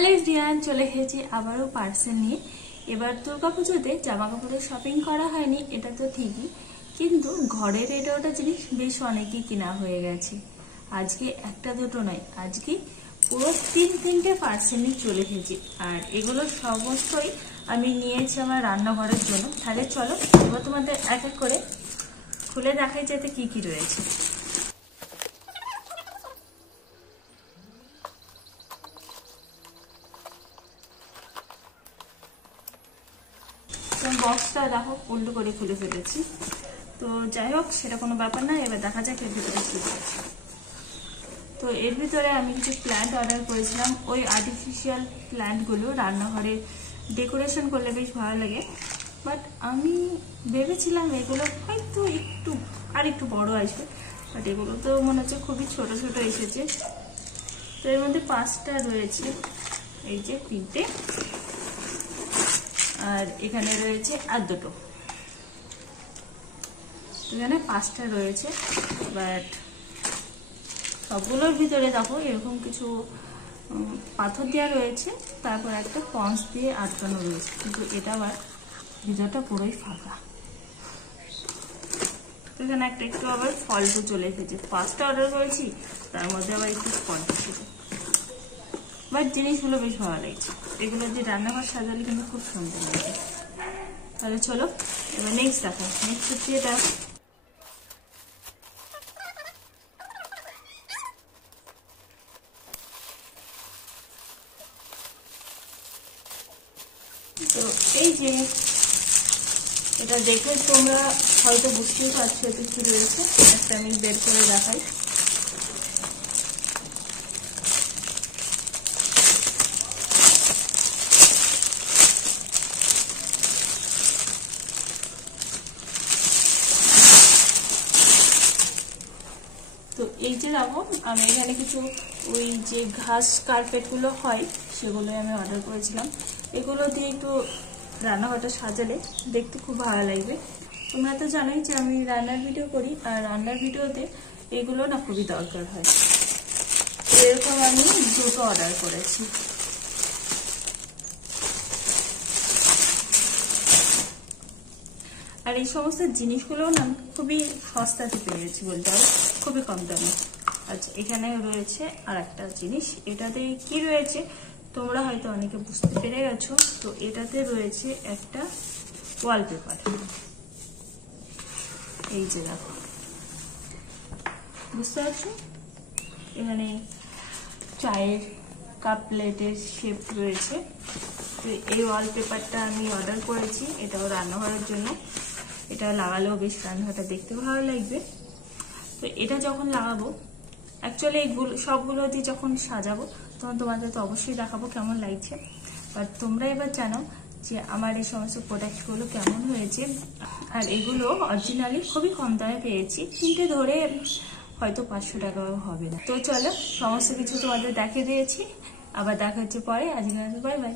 Hello everyone, চলে এসেছি আবারও পার্সেল নিয়ে। এবার দুর্গাপুজোতে জামা কাপড়ের শপিং করা হয়নি, এটা তো ঠিকই, কিন্তু ঘরের এটা ওটা জিনিস বেশ অনেকই কেনা হয়ে গেছে। আজকে একটা দুটো নয়, আজকে পুরো তিনটে পার্সেল নিয়ে চলে এসেছি। আর এগুলো সমস্তই আমি নিয়েছি আমার রান্নাঘরের জন্য। তাহলে চলো এবার তোমাদের এক এক করে খুলে দেখাই যাতে কি কি রয়েছে। বক্সটা দেখো উল্টো করে খুলে ফেলেছি, তো যাই হোক সেটা কোনো ব্যাপার না। এবার দেখা যাক এর ভিতরে কি আছে। তো এর ভিতরে আমি কিছু প্ল্যান্ট অর্ডার করেছিলাম, ওই আর্টিফিশিয়াল প্ল্যান্টগুলো রান্নাঘরে ডেকোরেশন করলে বেশ ভালো লাগে। বাট আমি ভেবেছিলাম এগুলো হয়তো একটু বড় আসবে, বাট এগুলো তো মনে হচ্ছে খুবই ছোট ছোট এসেছে। তো এর মধ্যে 5টা রয়েছে, এই যে 3টে, আর এখানে রয়েছে আর দুটো। এখানে 5টা রয়েছে, বাট সবগুলোর ভিতরে দেখো এরকম কিছু পাথর দেওয়া রয়েছে, তারপর একটা পঞ্চ দিয়ে আটকানো রয়েছে, কিন্তু এটা আবার ভিতরটা পুরোই ফাঁকা। এখানে একটু আবার ফলটা চলে এসেছে। 5টা অর্ডার করেছি, তার মধ্যে আবার একটু ফল এসেছে। বাট জিনিসগুলো বেশ ভালো লাগছে, এগুলো দিয়ে রান্নাঘর সাজালে কিন্তু খুব সুন্দর লাগে। তাহলে চলো এবার নেক্সট দেখো। নেক্সট হচ্ছে এটা, তো এই যে এটা দেখে তোমরা হয়তো বুঝতেই পারছো এতে কি রয়েছে। একটা আমি বের করে দেখাই। তো এই যে দেখো, আমি এখানে কিছু ওই যে ঘাস কার্পেটগুলো হয় সেগুলো আমি অর্ডার করেছিলাম। এগুলো দিয়ে একটু রান্নাঘরটা সাজালে দেখতে খুব ভালো লাগবে। তোমরা তো জানোই যে আমি রান্নার ভিডিও করি, আর রান্নার ভিডিওতে এগুলো না খুবই দরকার হয়। এরকম আমি 2টো অর্ডার করেছি। আর এই সমস্ত জিনিসগুলো না খুবই সস্তাতে পেয়ে গেছি বলতে হবে, খুবই কম দামে। আচ্ছা, এখানে রয়েছে আর একটা জিনিস। এটাতে কি রয়েছে তোমরা হয়তো অনেকে বুঝতে পেরে গেছো। তো এটাতে রয়েছে একটা ওয়ালপেপার। এই যে দেখো, বুঝতে পারছো, এখানে চায়ের কাপ প্লেটের শেপ রয়েছে। তো এই ওয়ালপেপারটা আমি অর্ডার করেছি, এটাও রান্নাঘরের জন্য। এটা লাগালেও বেশ রান্নাঘরটা দেখতে ভালো লাগবে। তো এটা যখন লাগাবো, অ্যাকচুয়ালি এইগুলো সবগুলো দিয়ে যখন সাজাবো তখন তোমাদের তো অবশ্যই দেখাবো কেমন লাগছে। বাট তোমরা এবার জানো যে আমার এই সমস্ত প্রোডাক্টগুলো কেমন হয়েছে। আর এগুলো অরিজিনালি খুবই কম দামে পেয়েছি, 3টে ধরে হয়তো 500 টাকাও হবে না। তো চলো সমস্ত কিছু তোমাদের দেখিয়ে দিয়েছি, আবার দেখা হচ্ছে পরে। আজকে বাই বাই।